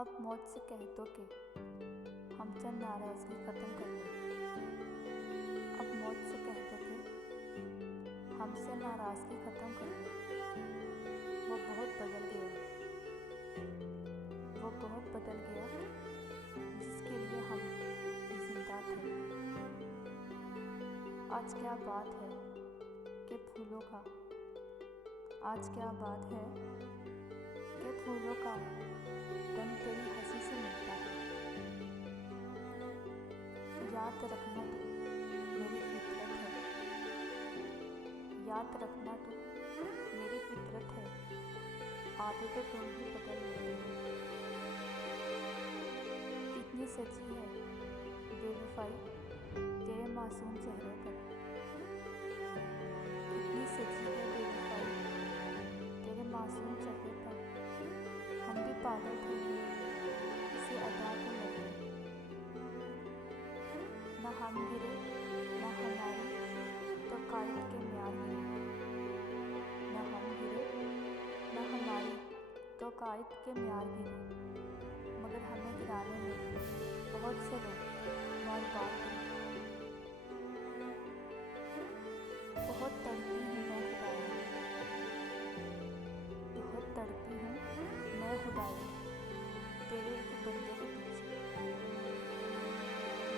अब मौत से कह दो कि हमसे नाराज़गी ख़त्म कर लो। अब मौत से कह दो कि हमसे नाराज़गी ख़त्म कर लो। वो बहुत बदल गया, वो बहुत बदल गया जिसके लिए हम जिंदा थे। आज क्या बात है कि फूलों का, आज क्या बात है कि फूलों का रंग तेरी हंसी से मिलता है। याद रखना तू मेरी फितरत है, याद रखना तू मेरी फितरत है। आदतें तुम ही बदल लेते हो। कितनी सच्ची है बेवफाई तेरे मासूम चेहरे पर, कितनी सच्ची है बेवफाई तेरे मासूम चेहरे पर। हम भी पागल थे किसी अदा पे लगे, न हम गिरे न हमारी तो कायद के म्यार गिरे। न हम गिरे न हमारी तो कायद के म्यार गिरे। मगर हमें गिराने में बहुत से लोग बार बार गिरे। बहुत तड़पी हूँ मैं खुदाई, बहुत तड़पी हूँ मैं खुदाई तेरे एक बंदे के पीछे।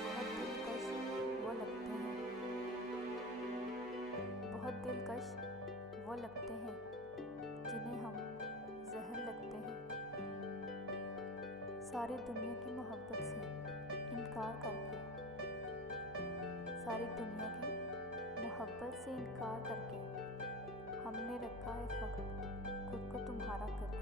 बहुत दिलकश वो लगते हैं, बहुत दिलकश वो लगते हैं जिन्हें हम जहर लगते हैं। सारी दुनिया की मोहब्बत से इनकार करके, सारी दुनिया की मोहब्बत से इनकार करके हमने रखा है फ़ख्र खुद को तुम्हारा करके।